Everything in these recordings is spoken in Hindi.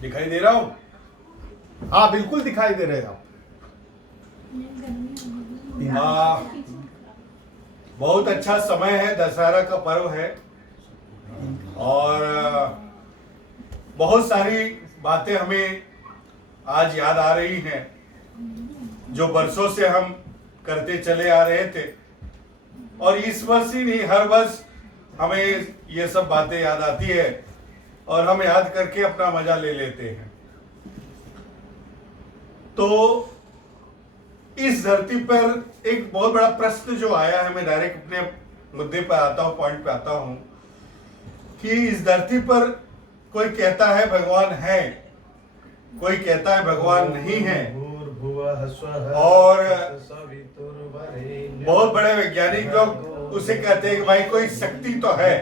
दिखाई दे रहा हूँ? हाँ बिल्कुल दिखाई दे रहे आप। बहुत अच्छा समय है, दशहरा का पर्व है और बहुत सारी बातें हमें आज याद आ रही हैं जो वर्षों से हम करते चले आ रहे थे, और इस वर्ष ही नहीं हर वर्ष हमें ये सब बातें याद आती है और हम याद करके अपना मजा ले लेते हैं। तो इस धरती पर एक बहुत बड़ा प्रश्न जो आया है, मैं डायरेक्ट अपने मुद्दे पर आता हूँ, पॉइंट पे आता हूँ कि इस धरती पर कोई कहता है भगवान है, कोई कहता है भगवान नहीं है, और बहुत बड़े वैज्ञानिक लोग उसे कहते हैं कि भाई कोई शक्ति तो है।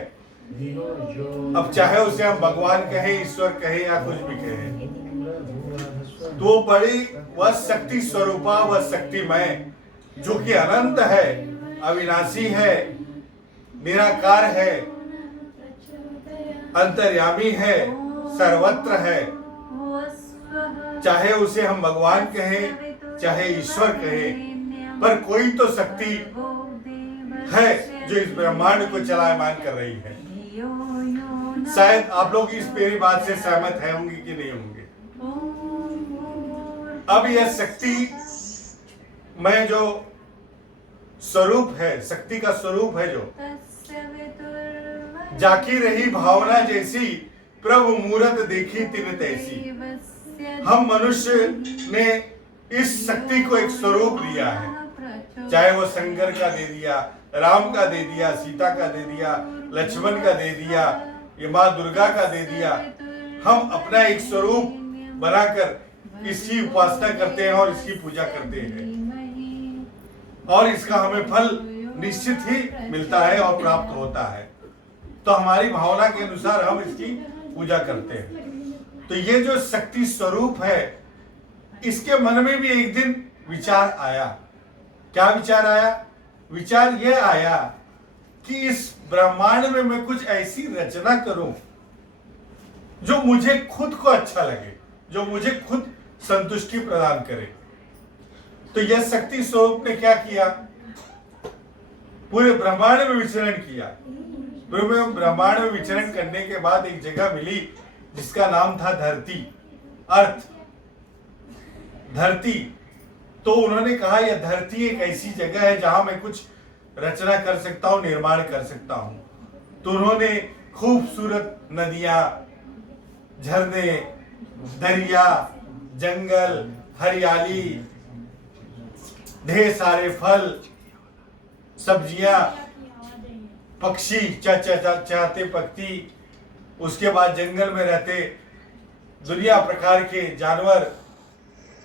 अब चाहे उसे हम भगवान कहें, ईश्वर कहें या कुछ भी कहें, तो बड़ी वह शक्ति स्वरूपा, वह शक्तिमय जो कि अनंत है, अविनाशी है, निराकार है, अंतर्यामी है, सर्वत्र है। चाहे उसे हम भगवान कहें, चाहे ईश्वर कहें, पर कोई तो शक्ति है जो इस ब्रह्मांड को चलायमान कर रही है। शायद आप लोग इस मेरी बात से सहमत है होंगे कि नहीं होंगे। अब यह शक्ति में जो स्वरूप है, शक्ति का स्वरूप है जो जाकी रही भावना जैसी, प्रभु मूरत देखी तिन तैसी। हम मनुष्य ने इस शक्ति को एक स्वरूप दिया है, चाहे वो शंकर का दे दिया, राम का दे दिया, सीता का दे दिया, लक्ष्मण का दे दिया, ये माँ दुर्गा का दे दिया। हम अपना एक स्वरूप बनाकर इसकी उपासना करते हैं और इसकी पूजा करते हैं, और इसका हमें फल निश्चित ही मिलता है और प्राप्त होता है। तो हमारी भावना के अनुसार हम इसकी पूजा करते हैं। तो ये जो शक्ति स्वरूप है, इसके मन में भी एक दिन विचार आया। क्या विचार आया? विचार यह आया कि इस ब्रह्मांड में मैं कुछ ऐसी रचना करूं जो मुझे खुद को अच्छा लगे, जो मुझे खुद संतुष्टि प्रदान करे। तो यह शक्ति स्वरूप ने क्या किया? पूरे ब्रह्मांड में विचरण किया। पूरे ब्रह्मांड में विचरण करने के बाद एक जगह मिली जिसका नाम था धरती, अर्थ, धरती। तो उन्होंने कहा यह धरती एक ऐसी जगह है जहां मैं कुछ रचना कर सकता हूं, निर्माण कर सकता हूं। तो उन्होंने खूबसूरत नदियां, झरने, दरिया, जंगल, हरियाली, ढेर सारे फल, सब्जियां, पक्षी चहचहाते पक्षी, उसके बाद जंगल में रहते दुनिया प्रकार के जानवर,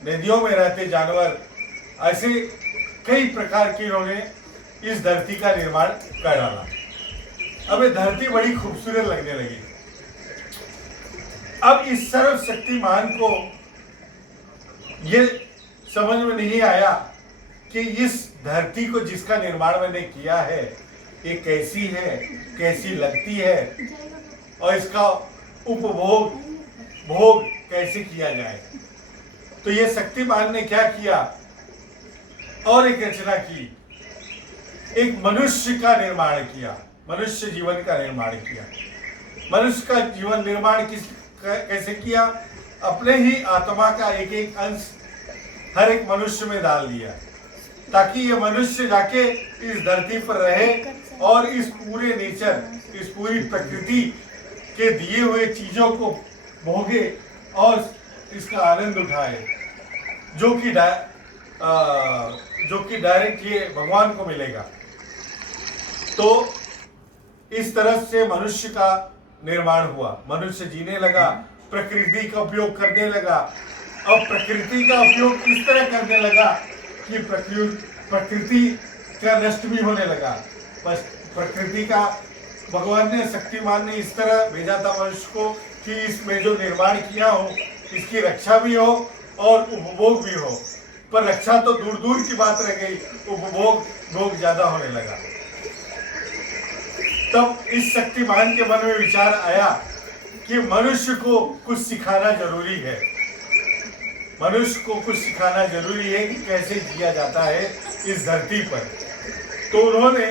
नदियों में रहते जानवर, ऐसे कई प्रकार के इन्होंने इस धरती का निर्माण कर डाला। अब ये धरती बड़ी खूबसूरत लगने लगी। अब इस सर्वशक्तिमान को ये समझ में नहीं आया कि इस धरती को जिसका निर्माण मैंने किया है ये कैसी है, कैसी लगती है, और इसका उपभोग भोग कैसे किया जाए। तो ये शक्तिमान ने क्या किया? और एक रचना की, एक मनुष्य का निर्माण किया, मनुष्य जीवन का निर्माण किया। मनुष्य का जीवन निर्माण कैसे किया? अपने ही आत्मा का एक एक अंश हर एक मनुष्य में डाल दिया, ताकि ये मनुष्य जाके इस धरती पर रहे और इस पूरे नेचर, इस पूरी प्रकृति के दिए हुए चीजों को भोगे और इसका आनंद उठाए, जो कि डायरेक्ट ये भगवान को मिलेगा। तो इस तरह से मनुष्य का निर्माण हुआ। मनुष्य जीने लगा, प्रकृति का उपयोग करने लगा। अब प्रकृति का उपयोग इस तरह करने लगा कि प्रकृति का नष्ट भी होने लगा। बस प्रकृति का भगवान ने, शक्तिमान ने इस तरह भेजा था मनुष्य को कि इसमें जो निर्माण किया हो इसकी रक्षा भी हो और उपभोग भी हो। पर रक्षा तो दूर दूर की बात रह गई, उपभोग ज्यादा होने लगा। तब इस शक्तिमान के मन में विचार आया कि मनुष्य को कुछ सिखाना जरूरी है, मनुष्य को कुछ सिखाना जरूरी है कि कैसे जिया जाता है इस धरती पर। तो उन्होंने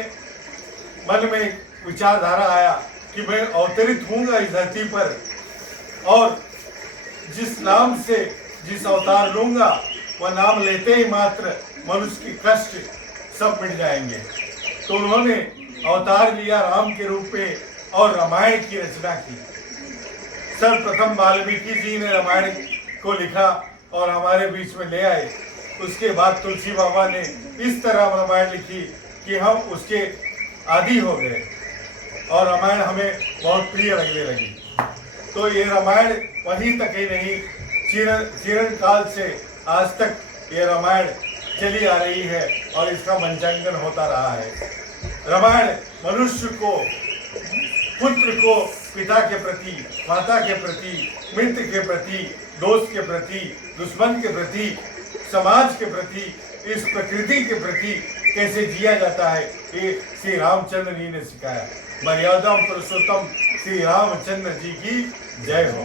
मन में विचारधारा आया कि मैं अवतरित होऊंगा इस धरती पर और जिस नाम से जिस अवतार लूंगा वह नाम लेते ही मात्र मनुष्य के कष्ट सब मिट जाएंगे। तो उन्होंने अवतार लिया राम के रूप में और रामायण की रचना की। सर्वप्रथम वाल्मीकि जी ने रामायण को लिखा और हमारे बीच में ले आए। उसके बाद तुलसी बाबा ने इस तरह रामायण लिखी कि हम उसके आदी हो गए और रामायण हमें बहुत प्रिय लगने लगी। तो ये रामायण वहीं तक ही नहीं, चिरन काल से आज तक ये रामायण चली आ रही है और इसका मंचांकन होता रहा है। रामायण मनुष्य को, पुत्र को पिता के प्रति, माता के प्रति, मित्र के प्रति, दोस्त के प्रति, दुश्मन के प्रति, समाज के प्रति, इस प्रकृति के प्रति कैसे जिया जाता है ये श्री रामचंद्र जी ने सिखाया। मर्यादा पुरुषोत्तम श्री रामचंद्र जी की जय हो।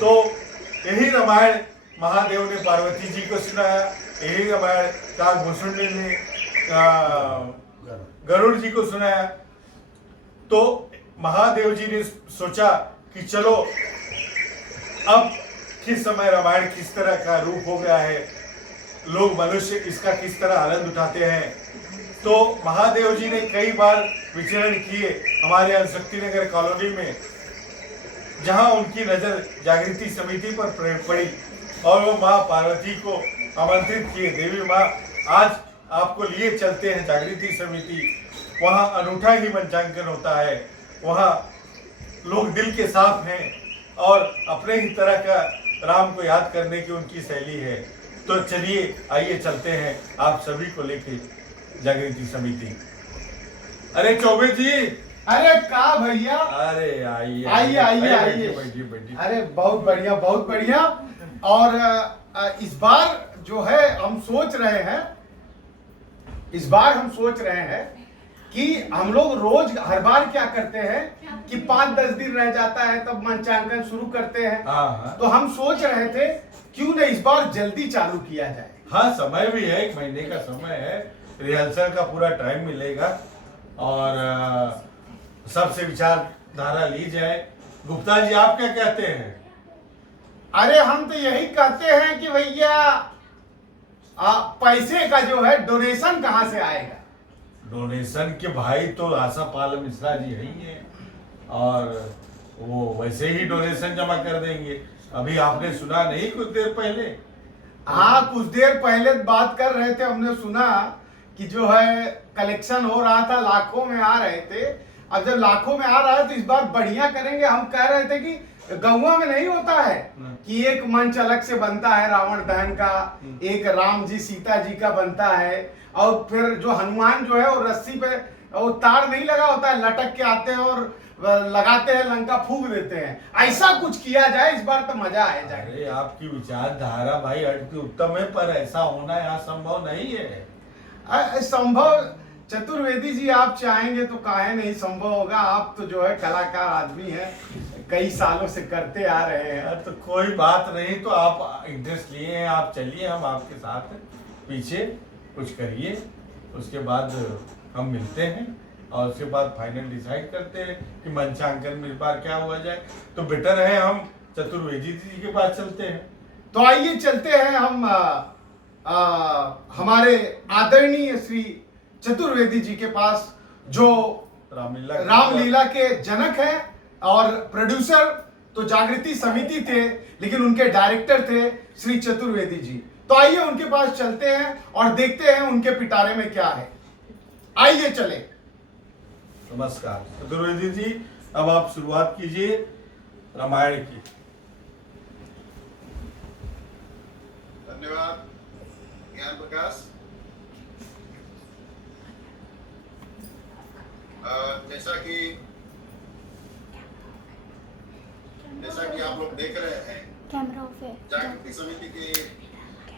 तो यही रामायण महादेव ने पार्वती जी को सुनाया, यही रामायण काकभूषण ने गरुड़ जी को सुनाया। तो महादेव जी ने सोचा कि चलो अब किस समय रामायण किस तरह का रूप हो गया है, लोग मनुष्य इसका किस तरह आनंद उठाते हैं। तो महादेव जी ने कई बार विचरण किए हमारे अनशक्ति नगर कॉलोनी में, जहां उनकी नजर जागृति समिति पर पड़ी और वो माँ पार्वती को आमंत्रित किए, देवी माँ आज आपको लिए चलते हैं जागृति समिति, वहाँ अनूठा ही मंचांकन होता है, वहाँ लोग दिल के साफ हैं और अपने ही तरह का राम को याद करने की उनकी शैली है। तो चलिए आइए चलते हैं आप सभी को लेके जागृति समिति। अरे चौबे जी, अरे का भैया, अरे आइए आइए आइए आइए, बैठिए। अरे बहुत बढ़िया बहुत बढ़िया। और इस बार जो है हम सोच रहे हैं, इस बार हम सोच रहे हैं कि हम लोग रोज हर बार क्या करते हैं कि 5-10 दिन रह जाता है तब मंचांकन शुरू करते हैं। तो हम सोच रहे थे क्यों न इस बार जल्दी चालू किया जाए। हाँ, समय भी है, 1 महीने का समय है, रिहर्सल का पूरा टाइम मिलेगा और सबसे विचारधारा ली जाए। गुप्ता जी आप क्या कहते हैं? अरे हम तो यही कहते हैं कि भैया पैसे का जो है डोनेशन कहाँ से आएगा। डोनेशन के भाई तो आशा पाल मिश्रा जी हैं और वो वैसे ही डोनेशन जमा कर देंगे। अभी आपने सुना नहीं कुछ देर पहले? हाँ, कुछ देर पहले बात कर रहे थे, हमने सुना कि जो है कलेक्शन हो रहा था, लाखों में आ रहे थे। अब जब लाखों में आ रहा है तो इस बार बढ़िया करेंगे। हम कह रहे थे कि गौवा में नहीं होता है कि एक मंच अलग से बनता है रावण दहन का, एक राम जी सीता जी का बनता है और फिर जो हनुमान जो है वो रस्सी पे वो तार नहीं लगा होता है, लटक के आते हैं और लगाते हैं, लंका फूंक देते हैं। ऐसा कुछ किया जाए इस बार तो मजा आ जाए। अरे आपकी विचारधारा भाई अति उत्तम है, पर ऐसा होना यहाँ संभव नहीं है। संभव चतुर्वेदी जी, आप चाहेंगे तो काहे नहीं संभव होगा। आप तो जो है कलाकार आदमी हैं, कई सालों से करते आ रहे हैं। तो कोई बात नहीं, तो आप इंटरेस्ट लिए हैं, आप चलिए, हम आपके साथ पीछे कुछ करिए, उसके बाद हम मिलते हैं और उसके बाद फाइनल डिसाइड करते हैं कि मंचांकन में इस बार क्या हुआ जाए। तो बेटर है हम चतुर्वेदी जी के पास चलते हैं। तो आइए चलते हैं हम हमारे आदरणीय श्री चतुर्वेदी जी के पास, जो रामलीला के जनक हैं और प्रोड्यूसर तो जागृति समिति थे, लेकिन उनके डायरेक्टर थे श्री चतुर्वेदी जी। तो आइए उनके पास चलते हैं और देखते हैं उनके पिटारे में क्या है। आइए चले। नमस्कार चतुर्वेदी जी, अब आप शुरुआत कीजिए रामायण की। धन्यवाद ज्ञान प्रकाश। जैसा कि आप लोग देख रहे हैं, जागृति समिति के